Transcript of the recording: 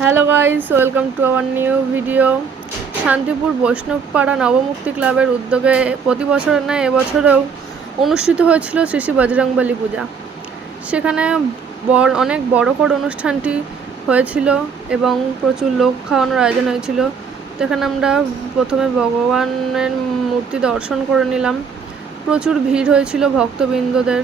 Hello guys, welcome to our new video. Shantipur বৈষ্ণবপাড়া নবমুক্তি ক্লাবের উদ্যোগে প্রতি বছরের ন্যায় এবছরেও অনুষ্ঠিত হয়েছিল শ্রী শ্রী বজরংবলী পূজা। সেখানে অনেক বড় করে অনুষ্ঠানটি হয়েছিল এবং প্রচুর লোক খাওয়ানোর আয়োজন হয়েছিল। তো এখানে আমরা প্রথমে ভগবানের মূর্তি দর্শন করে নিলাম। প্রচুর ভিড় হয়েছিল ভক্তবৃন্দদের।